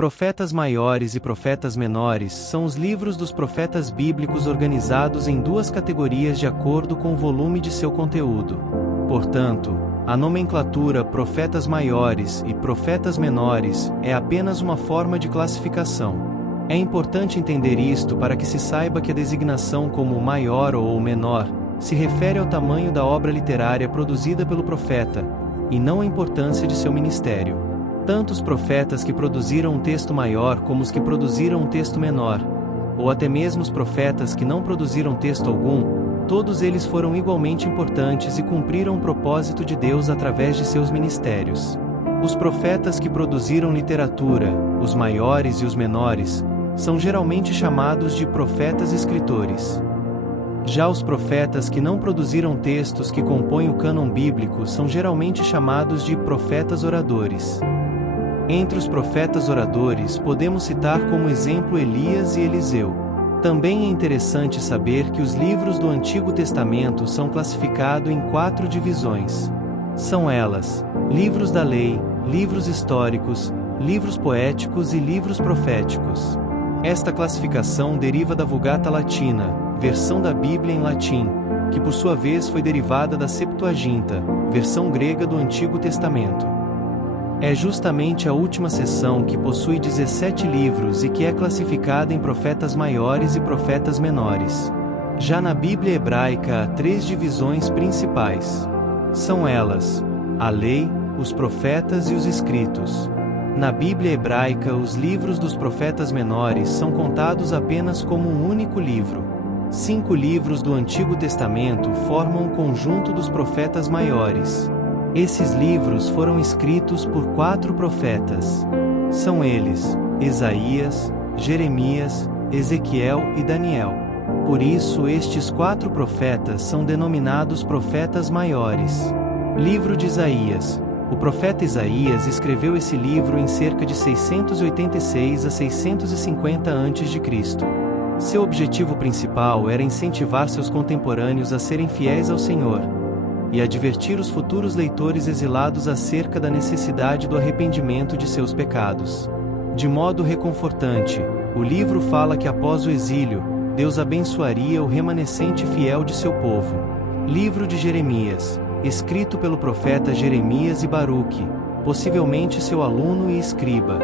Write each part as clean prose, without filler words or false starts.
Profetas maiores e profetas menores são os livros dos profetas bíblicos organizados em duas categorias de acordo com o volume de seu conteúdo. Portanto, a nomenclatura profetas maiores e profetas menores é apenas uma forma de classificação. É importante entender isto para que se saiba que a designação como maior ou menor se refere ao tamanho da obra literária produzida pelo profeta, e não à importância de seu ministério. Tanto os profetas que produziram um texto maior como os que produziram um texto menor, ou até mesmo os profetas que não produziram texto algum, todos eles foram igualmente importantes e cumpriram o propósito de Deus através de seus ministérios. Os profetas que produziram literatura, os maiores e os menores, são geralmente chamados de profetas escritores. Já os profetas que não produziram textos que compõem o cânon bíblico são geralmente chamados de profetas oradores. Entre os profetas oradores podemos citar como exemplo Elias e Eliseu. Também é interessante saber que os livros do Antigo Testamento são classificados em 4 divisões. São elas: livros da lei, livros históricos, livros poéticos e livros proféticos. Esta classificação deriva da Vulgata Latina, versão da Bíblia em latim, que por sua vez foi derivada da Septuaginta, versão grega do Antigo Testamento. É justamente a última seção que possui 17 livros e que é classificada em profetas maiores e profetas menores. Já na Bíblia hebraica há 3 divisões principais. São elas: a lei, os profetas e os escritos. Na Bíblia hebraica, os livros dos profetas menores são contados apenas como um único livro. 5 livros do Antigo Testamento formam o conjunto dos profetas maiores. Esses livros foram escritos por 4 profetas. São eles: Isaías, Jeremias, Ezequiel e Daniel. Por isso, estes 4 profetas são denominados profetas maiores. Livro de Isaías. O profeta Isaías escreveu esse livro em cerca de 686 a 650 a.C. Seu objetivo principal era incentivar seus contemporâneos a serem fiéis ao Senhor e advertir os futuros leitores exilados acerca da necessidade do arrependimento de seus pecados. De modo reconfortante, o livro fala que após o exílio, Deus abençoaria o remanescente fiel de seu povo. Livro de Jeremias, escrito pelo profeta Jeremias e Baruque, possivelmente seu aluno e escriba.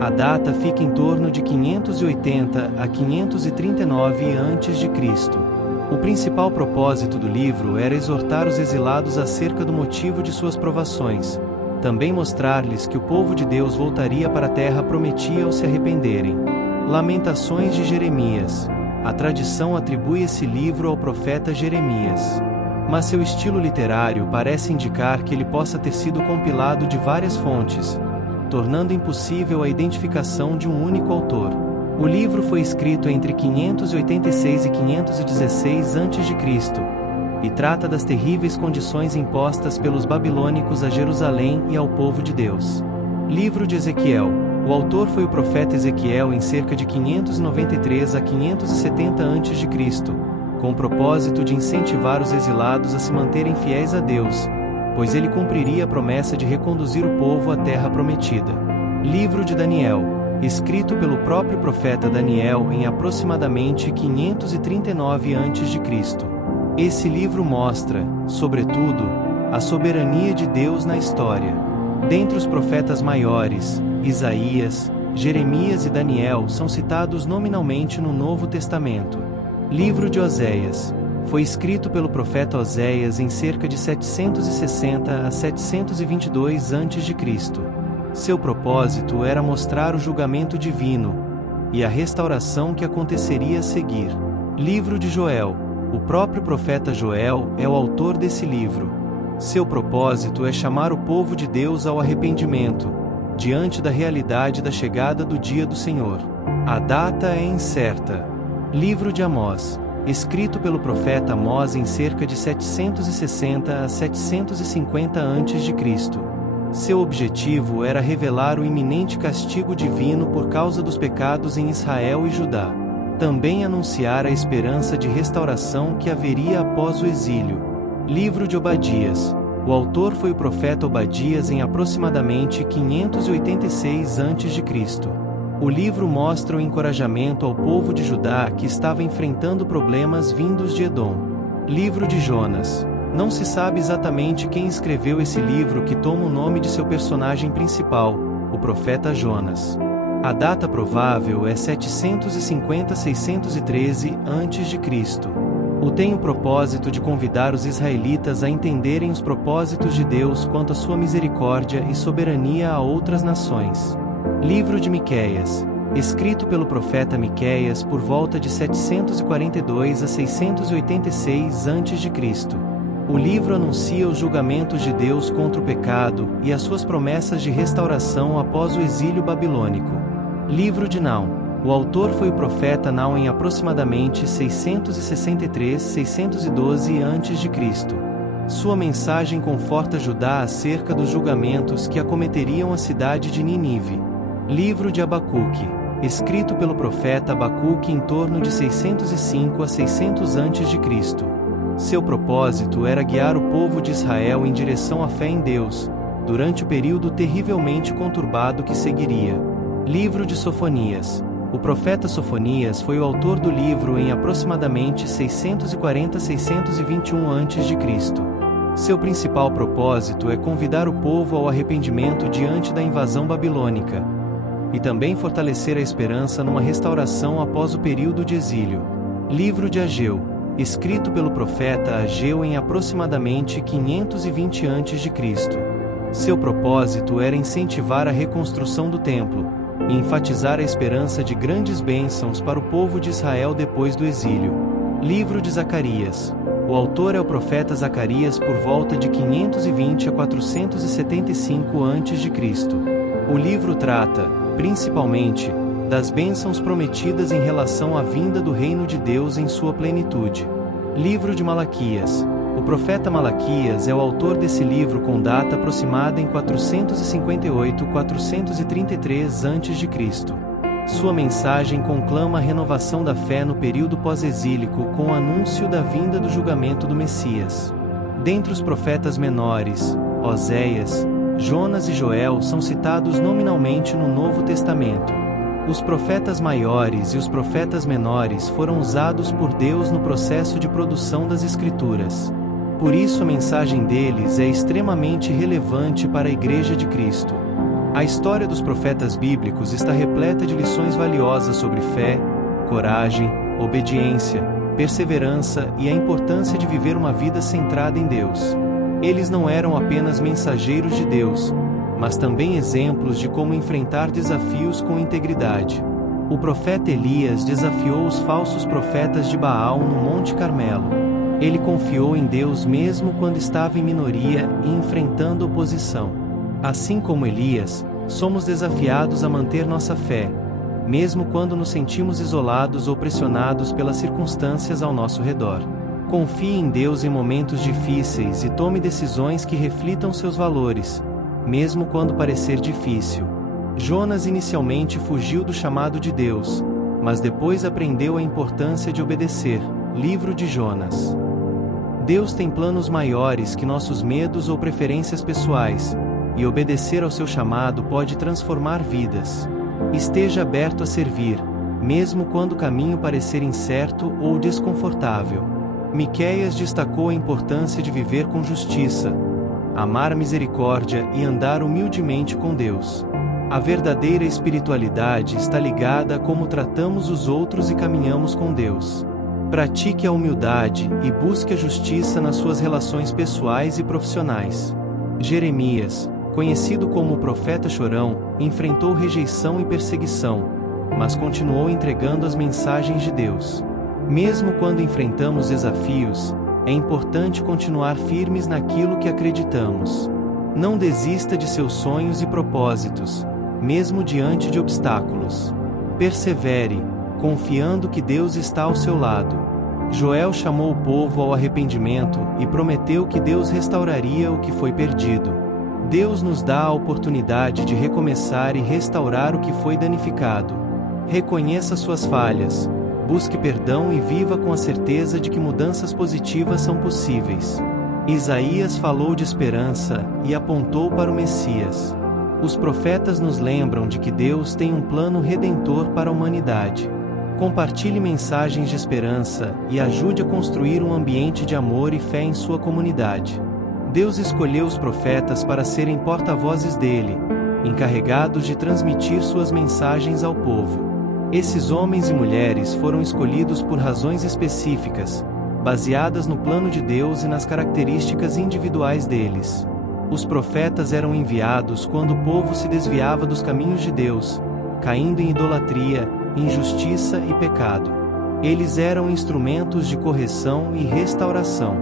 A data fica em torno de 580 a 539 a.C. O principal propósito do livro era exortar os exilados acerca do motivo de suas provações, também mostrar-lhes que o povo de Deus voltaria para a terra prometida ao se arrependerem. Lamentações de Jeremias. A tradição atribui esse livro ao profeta Jeremias. Mas seu estilo literário parece indicar que ele possa ter sido compilado de várias fontes, tornando impossível a identificação de um único autor. O livro foi escrito entre 586 e 516 a.C. e trata das terríveis condições impostas pelos babilônicos a Jerusalém e ao povo de Deus. Livro de Ezequiel. O autor foi o profeta Ezequiel em cerca de 593 a 570 a.C., com o propósito de incentivar os exilados a se manterem fiéis a Deus, pois ele cumpriria a promessa de reconduzir o povo à terra prometida. Livro de Daniel, escrito pelo próprio profeta Daniel em aproximadamente 539 a.C. Esse livro mostra, sobretudo, a soberania de Deus na história. Dentre os profetas maiores, Isaías, Jeremias e Daniel são citados nominalmente no Novo Testamento. Livro de Oséias. Foi escrito pelo profeta Oséias em cerca de 760 a 722 a.C. Seu propósito era mostrar o julgamento divino e a restauração que aconteceria a seguir. Livro de Joel. O próprio profeta Joel é o autor desse livro. Seu propósito é chamar o povo de Deus ao arrependimento, diante da realidade da chegada do dia do Senhor. A data é incerta. Livro de Amós, escrito pelo profeta Amós em cerca de 760 a 750 a.C. Seu objetivo era revelar o iminente castigo divino por causa dos pecados em Israel e Judá. Também anunciar a esperança de restauração que haveria após o exílio. Livro de Obadias. O autor foi o profeta Obadias em aproximadamente 586 a.C. O livro mostra o encorajamento ao povo de Judá que estava enfrentando problemas vindos de Edom. Livro de Jonas. Não se sabe exatamente quem escreveu esse livro que toma o nome de seu personagem principal, o profeta Jonas. A data provável é 750-613 a.C. Tem o propósito de convidar os israelitas a entenderem os propósitos de Deus quanto à sua misericórdia e soberania a outras nações. Livro de Miqueias. Escrito pelo profeta Miqueias por volta de 742 a 686 a.C. O livro anuncia os julgamentos de Deus contra o pecado e as suas promessas de restauração após o exílio babilônico. Livro de Naum. O autor foi o profeta Naum em aproximadamente 663-612 a.C. Sua mensagem conforta Judá acerca dos julgamentos que acometeriam a cidade de Nínive. Livro de Abacuque. Escrito pelo profeta Abacuque em torno de 605 a 600 a.C. Seu propósito era guiar o povo de Israel em direção à fé em Deus, durante o período terrivelmente conturbado que seguiria. Livro de Sofonias. O profeta Sofonias foi o autor do livro em aproximadamente 640-621 a.C. Seu principal propósito é convidar o povo ao arrependimento diante da invasão babilônica, e também fortalecer a esperança numa restauração após o período de exílio. Livro de Ageu. Escrito pelo profeta Ageu em aproximadamente 520 a.C. Seu propósito era incentivar a reconstrução do templo, e enfatizar a esperança de grandes bênçãos para o povo de Israel depois do exílio. Livro de Zacarias. O autor é o profeta Zacarias por volta de 520 a 475 a.C. O livro trata, principalmente, das bênçãos prometidas em relação à vinda do reino de Deus em sua plenitude. Livro de Malaquias. O profeta Malaquias é o autor desse livro com data aproximada em 458-433 a.C. Sua mensagem conclama a renovação da fé no período pós-exílico com o anúncio da vinda do julgamento do Messias. Dentre os profetas menores, Oséias, Jonas e Joel são citados nominalmente no Novo Testamento. Os profetas maiores e os profetas menores foram usados por Deus no processo de produção das Escrituras. Por isso a mensagem deles é extremamente relevante para a Igreja de Cristo. A história dos profetas bíblicos está repleta de lições valiosas sobre fé, coragem, obediência, perseverança e a importância de viver uma vida centrada em Deus. Eles não eram apenas mensageiros de Deus, mas também exemplos de como enfrentar desafios com integridade. O profeta Elias desafiou os falsos profetas de Baal no Monte Carmelo. Ele confiou em Deus mesmo quando estava em minoria e enfrentando oposição. Assim como Elias, somos desafiados a manter nossa fé, mesmo quando nos sentimos isolados ou pressionados pelas circunstâncias ao nosso redor. Confie em Deus em momentos difíceis e tome decisões que reflitam seus valores, mesmo quando parecer difícil. Jonas inicialmente fugiu do chamado de Deus, mas depois aprendeu a importância de obedecer. Livro de Jonas. Deus tem planos maiores que nossos medos ou preferências pessoais, e obedecer ao seu chamado pode transformar vidas. Esteja aberto a servir, mesmo quando o caminho parecer incerto ou desconfortável. Miqueias destacou a importância de viver com justiça, amar a misericórdia e andar humildemente com Deus. A verdadeira espiritualidade está ligada a como tratamos os outros e caminhamos com Deus. Pratique a humildade e busque a justiça nas suas relações pessoais e profissionais. Jeremias, conhecido como o profeta chorão, enfrentou rejeição e perseguição, mas continuou entregando as mensagens de Deus. Mesmo quando enfrentamos desafios, é importante continuar firmes naquilo que acreditamos. Não desista de seus sonhos e propósitos, mesmo diante de obstáculos. Persevere, confiando que Deus está ao seu lado. Joel chamou o povo ao arrependimento e prometeu que Deus restauraria o que foi perdido. Deus nos dá a oportunidade de recomeçar e restaurar o que foi danificado. Reconheça suas falhas, busque perdão e viva com a certeza de que mudanças positivas são possíveis. Isaías falou de esperança e apontou para o Messias. Os profetas nos lembram de que Deus tem um plano redentor para a humanidade. Compartilhe mensagens de esperança e ajude a construir um ambiente de amor e fé em sua comunidade. Deus escolheu os profetas para serem porta-vozes dele, encarregados de transmitir suas mensagens ao povo. Esses homens e mulheres foram escolhidos por razões específicas, baseadas no plano de Deus e nas características individuais deles. Os profetas eram enviados quando o povo se desviava dos caminhos de Deus, caindo em idolatria, injustiça e pecado. Eles eram instrumentos de correção e restauração.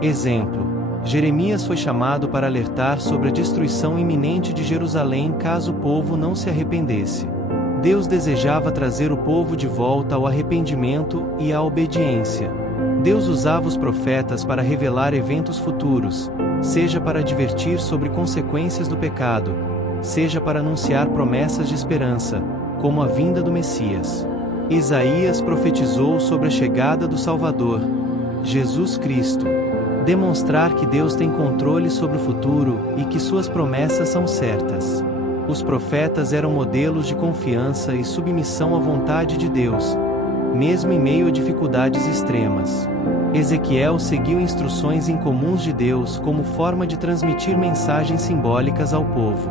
Exemplo: Jeremias foi chamado para alertar sobre a destruição iminente de Jerusalém caso o povo não se arrependesse. Deus desejava trazer o povo de volta ao arrependimento e à obediência. Deus usava os profetas para revelar eventos futuros, seja para advertir sobre consequências do pecado, seja para anunciar promessas de esperança, como a vinda do Messias. Isaías profetizou sobre a chegada do Salvador, Jesus Cristo. Demonstrar que Deus tem controle sobre o futuro e que suas promessas são certas. Os profetas eram modelos de confiança e submissão à vontade de Deus, mesmo em meio a dificuldades extremas. Ezequiel seguiu instruções incomuns de Deus como forma de transmitir mensagens simbólicas ao povo.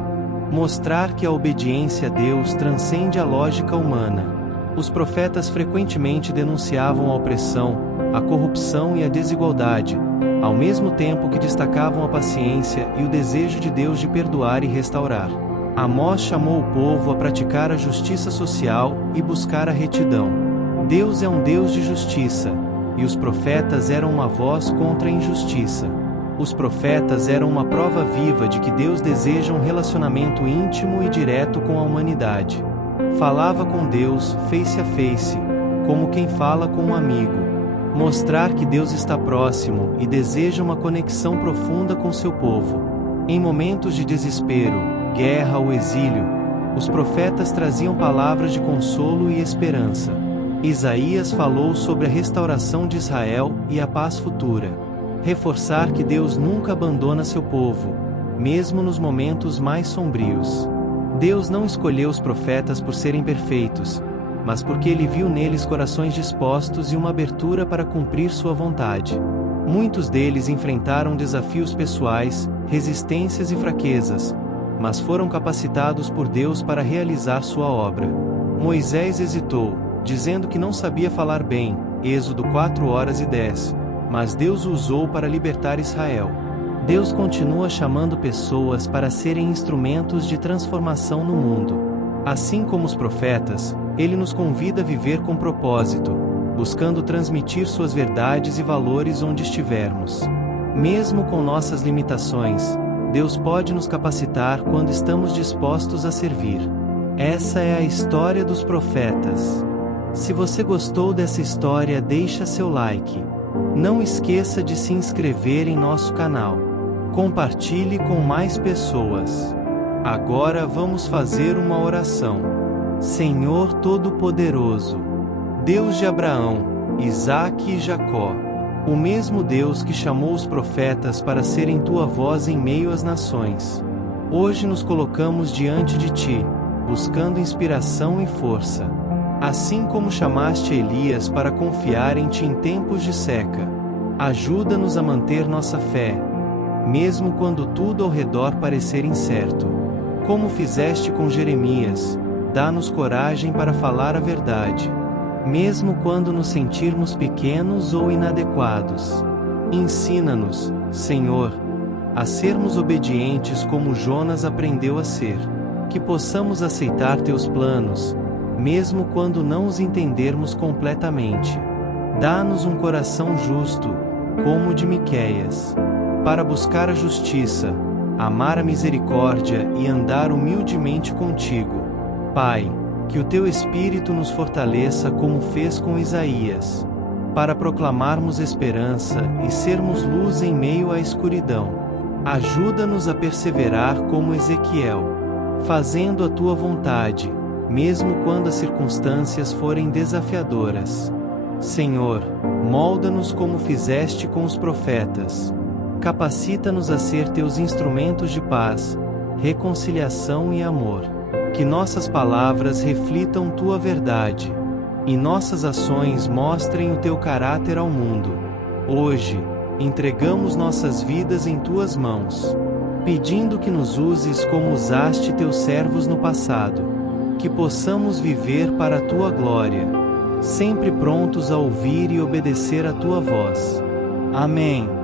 Mostrar que a obediência a Deus transcende a lógica humana. Os profetas frequentemente denunciavam a opressão, a corrupção e a desigualdade, ao mesmo tempo que destacavam a paciência e o desejo de Deus de perdoar e restaurar. Amós chamou o povo a praticar a justiça social e buscar a retidão. Deus é um Deus de justiça, e os profetas eram uma voz contra a injustiça. Os profetas eram uma prova viva de que Deus deseja um relacionamento íntimo e direto com a humanidade. Falava com Deus face a face, como quem fala com um amigo. Mostrar que Deus está próximo e deseja uma conexão profunda com seu povo. Em momentos de desespero, guerra ou exílio, os profetas traziam palavras de consolo e esperança. Isaías falou sobre a restauração de Israel e a paz futura. Reforçar que Deus nunca abandona seu povo, mesmo nos momentos mais sombrios. Deus não escolheu os profetas por serem perfeitos, mas porque Ele viu neles corações dispostos e uma abertura para cumprir sua vontade. Muitos deles enfrentaram desafios pessoais, resistências e fraquezas, mas foram capacitados por Deus para realizar sua obra. Moisés hesitou, dizendo que não sabia falar bem, Êxodo 4:10, mas Deus o usou para libertar Israel. Deus continua chamando pessoas para serem instrumentos de transformação no mundo. Assim como os profetas, Ele nos convida a viver com propósito, buscando transmitir suas verdades e valores onde estivermos. Mesmo com nossas limitações, Deus pode nos capacitar quando estamos dispostos a servir. Essa é a história dos profetas. Se você gostou dessa história, deixa seu like. Não esqueça de se inscrever em nosso canal. Compartilhe com mais pessoas. Agora vamos fazer uma oração. Senhor Todo-Poderoso, Deus de Abraão, Isaque e Jacó, o mesmo Deus que chamou os profetas para serem tua voz em meio às nações. Hoje nos colocamos diante de ti, buscando inspiração e força. Assim como chamaste Elias para confiar em ti em tempos de seca, ajuda-nos a manter nossa fé, mesmo quando tudo ao redor parecer incerto. Como fizeste com Jeremias, dá-nos coragem para falar a verdade, mesmo quando nos sentirmos pequenos ou inadequados. Ensina-nos, Senhor, a sermos obedientes como Jonas aprendeu a ser, que possamos aceitar teus planos, mesmo quando não os entendermos completamente. Dá-nos um coração justo, como o de Miqueias, para buscar a justiça, amar a misericórdia e andar humildemente contigo. Pai, que o teu Espírito nos fortaleça como fez com Isaías, para proclamarmos esperança e sermos luz em meio à escuridão. Ajuda-nos a perseverar como Ezequiel, fazendo a tua vontade, mesmo quando as circunstâncias forem desafiadoras. Senhor, molda-nos como fizeste com os profetas. Capacita-nos a ser teus instrumentos de paz, reconciliação e amor. Que nossas palavras reflitam tua verdade, e nossas ações mostrem o teu caráter ao mundo. Hoje, entregamos nossas vidas em tuas mãos, pedindo que nos uses como usaste teus servos no passado, que possamos viver para a tua glória, sempre prontos a ouvir e obedecer a tua voz. Amém.